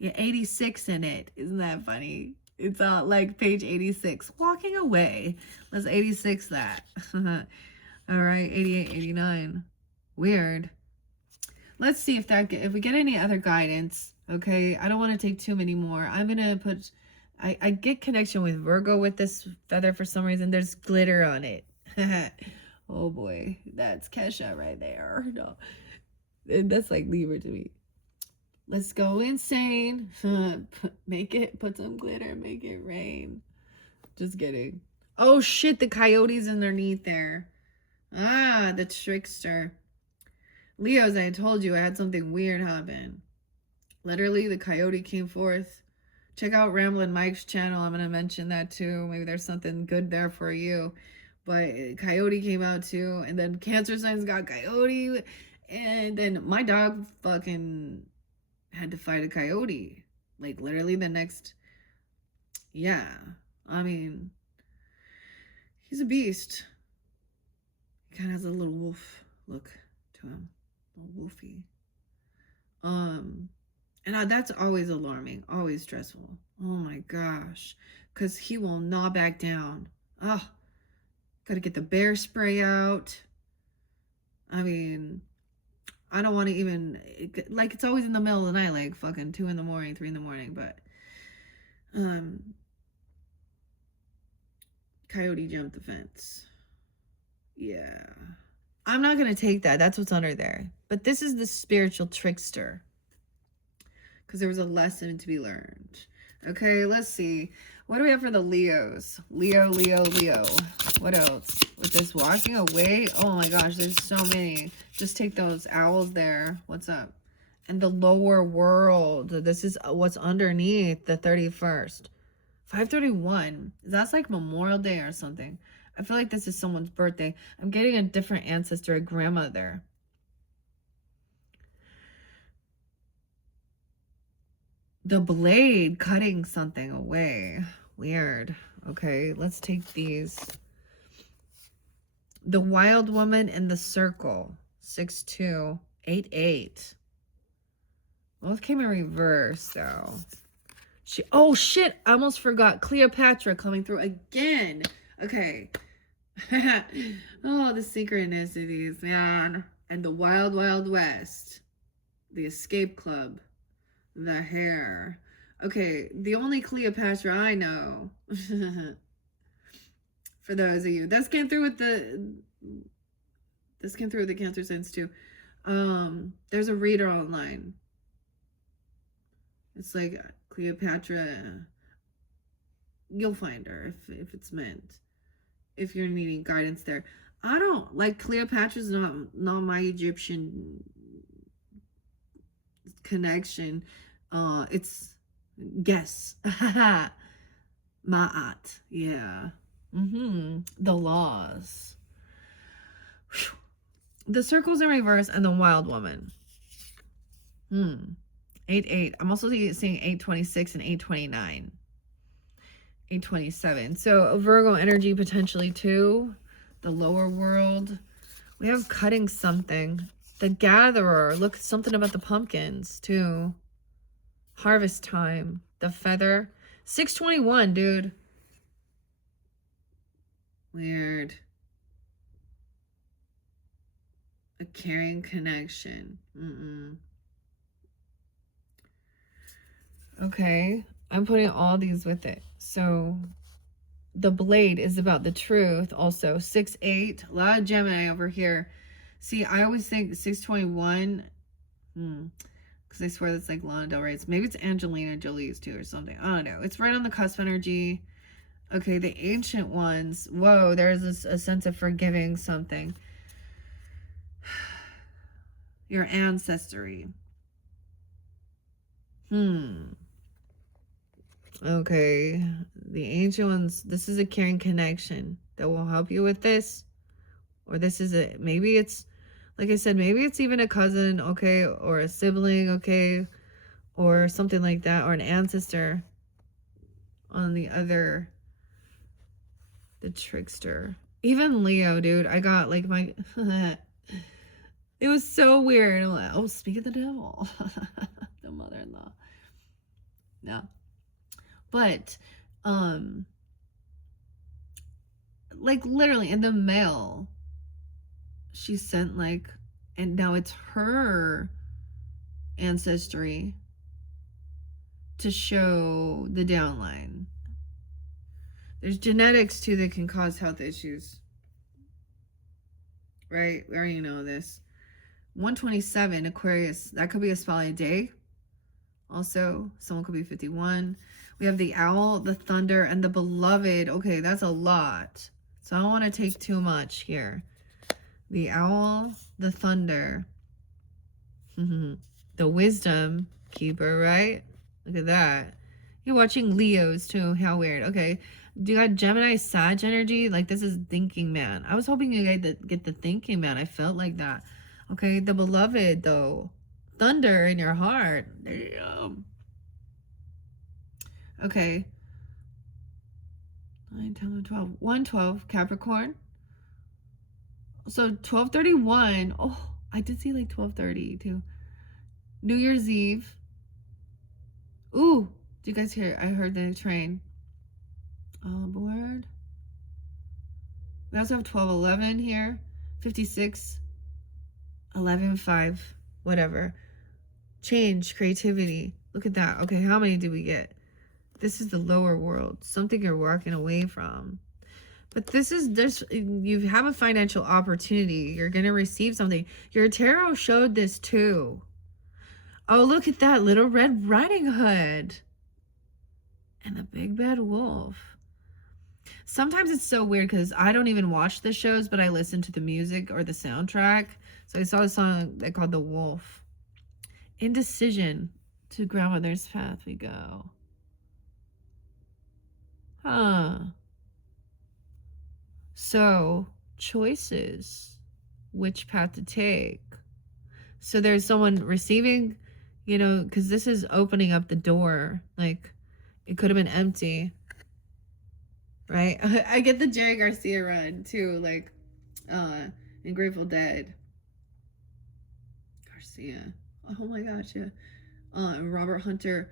86 in it. Isn't that funny? It's like page 86. Walking away. Let's 86 that. All right, 88, 89. Weird. Let's see if we get any other guidance. Okay, I don't want to take too many more. I'm gonna put. I get connection with Virgo with this feather for some reason. There's glitter on it. Oh boy, that's Kesha right there. No, that's like Libra to me. Let's go insane. Put some glitter, make it rain. Just kidding. Oh shit, the coyote's underneath there. Ah, the trickster. Leos, I told you I had something weird happen. Literally, the coyote came forth. Check out Ramblin' Mike's channel. I'm going to mention that too. Maybe there's something good there for you. But coyote came out too. And then Cancer signs got coyote. And then my dog fucking had to fight a coyote. Like literally the next. Yeah. I mean, he's a beast. He kind of has a little wolf look to him. A little wolfy. And that's always alarming, always stressful. Oh my gosh. Because he will not back down. Oh, gotta get the bear spray out. I mean, I don't want to even, like, it's always in the middle of the night, like fucking 2 in the morning, 3 in the morning, but, coyote jumped the fence. Yeah. I'm not going to take that. That's what's under there. But this is the spiritual trickster. Because there was a lesson to be learned. Okay, let's see. What do we have for the Leos? Leo, Leo, Leo. What else? With this walking away? Oh my gosh, there's so many. Just take those owls there. What's up? And the lower world. This is what's underneath the 31st. 531. That's like Memorial Day or something. I feel like this is someone's birthday. I'm getting a different ancestor, a grandmother. The blade cutting something away. Weird. Okay, let's take these. The wild woman in the circle. 6288. Both came in reverse though. Oh shit, I almost forgot. Cleopatra coming through again. Okay. Oh, the synchronicities, man. And the wild, wild west. The escape club. The hair. Okay, the only Cleopatra I know. For those of you. This came through with the Cancer Sense too. There's a reader online. It's like Cleopatra. You'll find her if it's meant. If you're needing guidance there. I don't like Cleopatra's not my Egyptian connection. It's guess. Ma'at. Yeah. The laws. Whew. The circles in reverse and the wild woman. 8-8. I'm also seeing 826 and 829. 827. So Virgo energy potentially too. The lower world. We have cutting something. The gatherer. Look, something about the pumpkins too. Harvest time. The feather. 621, dude. Weird. A caring connection. Okay. I'm putting all these with it. So the blade is about the truth also. 6-8. A lot of Gemini over here. See, I always think 621. Because I swear that's like Lana Del Rey's. Maybe it's Angelina Jolie's too or something. I don't know. It's right on the cusp energy. Okay, the ancient ones. Whoa, there's a sense of forgiving something. Your ancestry. Okay, the ancient ones. This is a caring connection that will help you with this. Or this is maybe it's, like I said, maybe it's even a cousin, okay, or a sibling, okay, or something like that, or an ancestor on the other, the trickster. Even Leo, dude, I got like my, it was so weird. I'm like, oh, speak of the devil. The mother-in-law. No. But, like literally in the mail, she sent like, and now it's her ancestry to show the downline. There's genetics too that can cause health issues. Right? We already know this. 127, Aquarius. That could be a spotlight day. Also, someone could be 51. We have the owl, the thunder, and the beloved. Okay, that's a lot. So I don't want to take too much here. The owl, the thunder, the wisdom keeper, right? Look at that. You're watching Leos too. How weird. Okay. Do you got Gemini, Sag energy? Like this is thinking man. I was hoping you guys get the thinking man. I felt like that. Okay. The beloved though. Thunder in your heart. Damn. Okay. 9, 10, 12. 112, Capricorn. So 1231. Oh, I did see like 1230 too. New Year's Eve. Ooh, do you guys hear? I heard the train. All aboard. We also have 12:11 here. 56, 11, 5, whatever. Change, creativity. Look at that. Okay, how many did we get? This is the lower world. Something you're walking away from. But this you have a financial opportunity. You're going to receive something. Your tarot showed this too. Oh, look at that little Red Riding Hood. And the big bad wolf. Sometimes it's so weird because I don't even watch the shows, but I listen to the music or the soundtrack. So I saw a song they called The Wolf. Indecision. To grandmother's path we go. Huh. So, choices. Which path to take. So there's someone receiving, you know, because this is opening up the door. Like, it could have been empty. Right? I get the Jerry Garcia run, too. Like, in Grateful Dead. Garcia. Oh my gosh, yeah. Robert Hunter.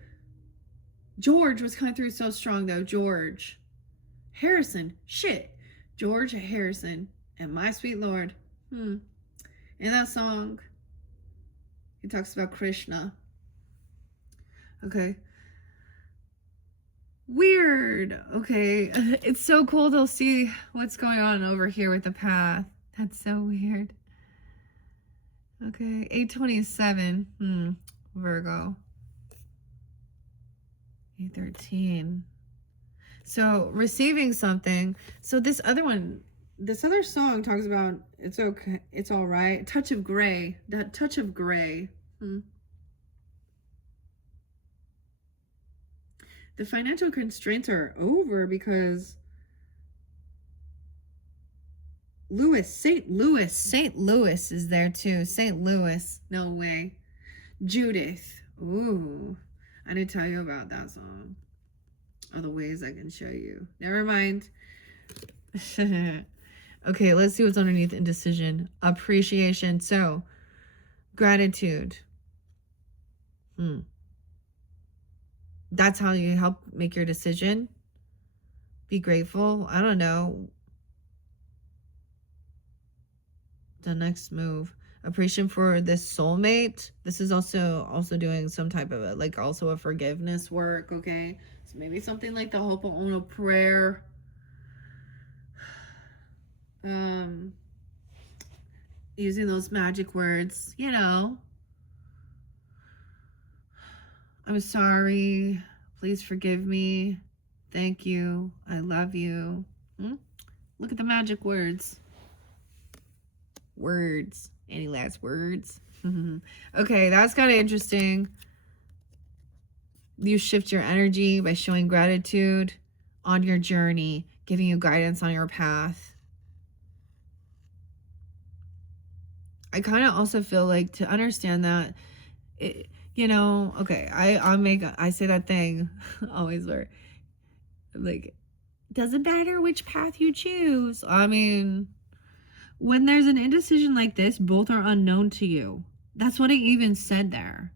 George was coming through so strong, though. George. Harrison. Shit. George Harrison. And My Sweet Lord. In that song, he talks about Krishna. Okay. Weird. Okay. It's so cool to see what's going on over here with the path. That's so weird. Okay. 827. Virgo. 813. So receiving something. So this other song talks about it's okay, it's all right. Touch of gray. That touch of gray. The financial constraints are over because St. Louis is there too. St. Louis. No way. Judith. Ooh. I didn't tell you about that song. All the ways I can show you. Never mind. Okay, let's see what's underneath indecision. Appreciation. So, gratitude. That's how you help make your decision. Be grateful. I don't know. The next move. Appreciation for this soulmate. This is also doing some type of also a forgiveness work, okay? So maybe something like the Ho'oponopono prayer. Using those magic words, you know. I'm sorry. Please forgive me. Thank you. I love you. Look at the magic words. Words. Any last words? Okay, that's kind of interesting. You shift your energy by showing gratitude on your journey, giving you guidance on your path. I kind of also feel like to understand that, okay, I say that thing always where like, doesn't matter which path you choose. I mean, when there's an indecision like this, both are unknown to you. That's what it even said there.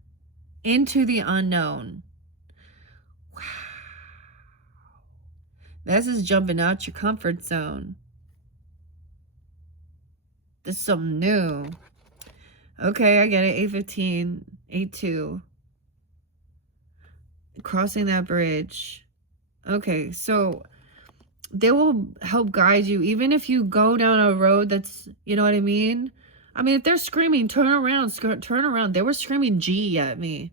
Into the unknown. Wow. This is jumping out your comfort zone. This is something new. Okay, I get it. 8:15, 8:2. Crossing that bridge. Okay, so they will help guide you even if you go down a road that's, you know what I mean? I mean, if they're screaming, turn around. They were screaming G at me.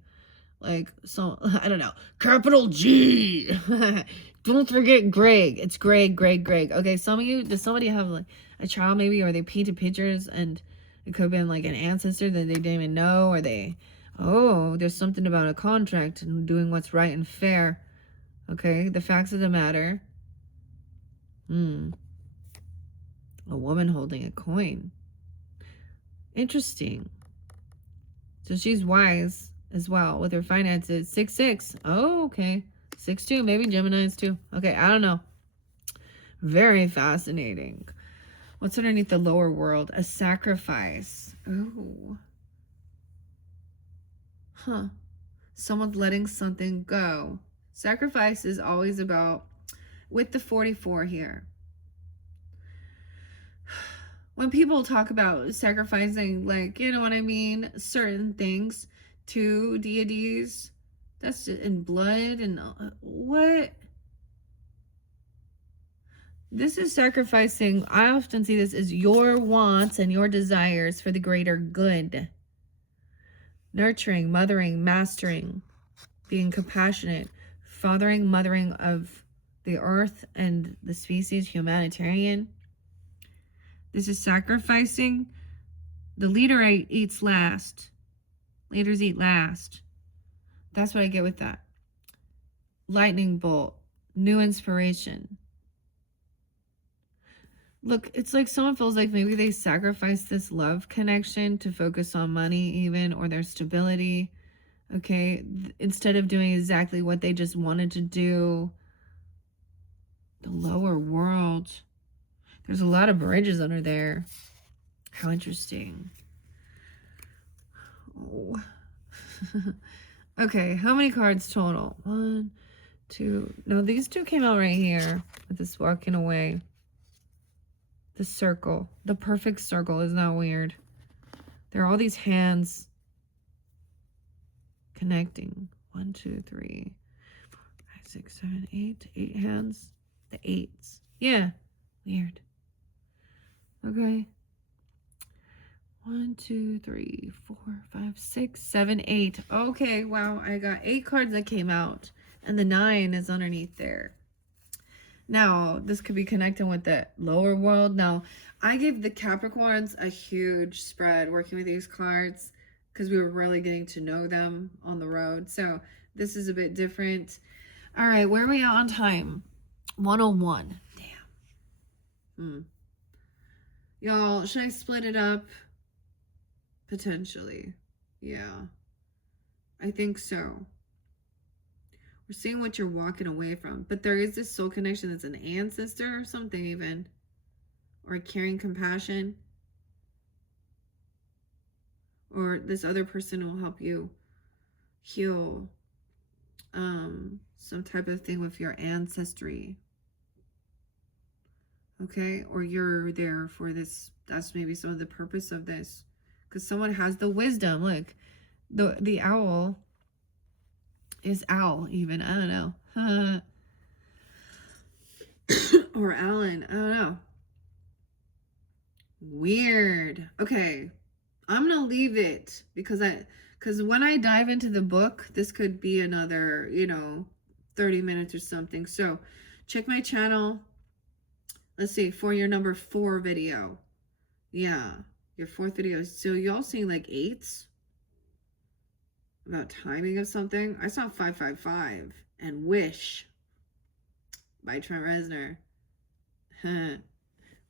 Like, so, I don't know. Capital G. Don't forget Greg. It's Greg. Okay, some of you, does somebody have like a child maybe, or they painted pictures and it could have been like an ancestor that they didn't even know, or there's something about a contract and doing what's right and fair. Okay, the facts of the matter. A woman holding a coin. Interesting. So she's wise as well with her finances. 6'6". Oh, okay. 6'2". Maybe Gemini's too. Okay, I don't know. Very fascinating. What's underneath the lower world? A sacrifice. Oh. Huh. Someone's letting something go. Sacrifice is always about, with the 44 here, when people talk about sacrificing, like, you know what I mean, certain things to deities, that's just in blood and what? This is sacrificing. I often see this as your wants and your desires for the greater good. Nurturing, mothering, mastering, being compassionate, fathering, mothering of the earth and the species, humanitarian. This is sacrificing. The leader eats last. Leaders eat last. That's what I get with that. Lightning bolt. New inspiration. Look, it's like someone feels like maybe they sacrificed this love connection to focus on money even, or their stability. Okay, instead of doing exactly what they just wanted to do. The lower world. There's a lot of bridges under there. How interesting. Oh. Okay, how many cards total? 1, 2. No, these two came out right here with this walking away. The circle. The perfect circle. Isn't that weird? There are all these hands connecting. 1, 2, 3, 4, 5, 6, 7, 8. 8 hands. The 8s. Yeah. Weird. Okay. 1, 2, 3, 4, 5, 6, 7, 8. Okay, wow. I got 8 cards that came out. And the 9 is underneath there. Now, this could be connecting with the lower world. Now, I gave the Capricorns a huge spread working with these cards because we were really getting to know them on the road. So this is a bit different. All right, where are we at on time? 101. Damn. Y'all, should I split it up? Potentially. Yeah. I think so. We're seeing what you're walking away from. But there is this soul connection that's an ancestor or something even. Or caring compassion. Or this other person will help you heal some type of thing with your ancestry. Okay? Or you're there for this. That's maybe some of the purpose of this. Because someone has the wisdom. Look, the owl is owl even. I don't know. Or Alan. I don't know. Weird. Okay. I'm going to leave it because when I dive into the book, this could be another, 30 minutes or something. So check my channel. Let's see, for your number 4 video. Yeah. Your 4th video. So y'all seeing like 8s? About timing of something. I saw 555 and Wish by Trent Reznor.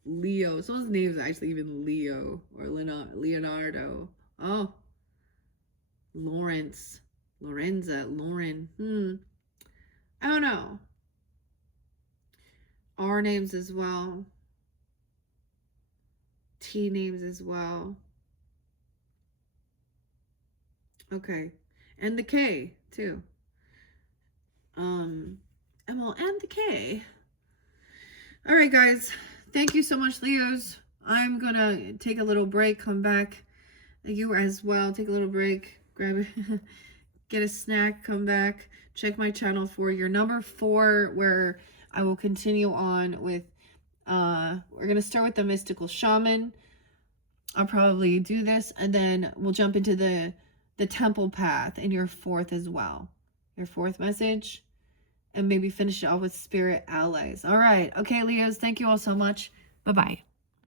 Leo. Someone's name is actually even Leo or Leonardo. Oh. Lawrence. Lorenza. Lauren. I don't know. R names as well. T names as well. Okay. And the K, too. ML and the K. All right, guys. Thank you so much, Leos. I'm going to take a little break, come back. You as well. Take a little break. Grab it. Get a snack, come back. Check my channel for your number 4, where I will continue on with, we're going to start with the Mystical Shaman. I'll probably do this, and then we'll jump into the Temple Path in your 4th as well. Your 4th message. And maybe finish it off with Spirit Allies. All right. Okay, Leos. Thank you all so much. Bye-bye.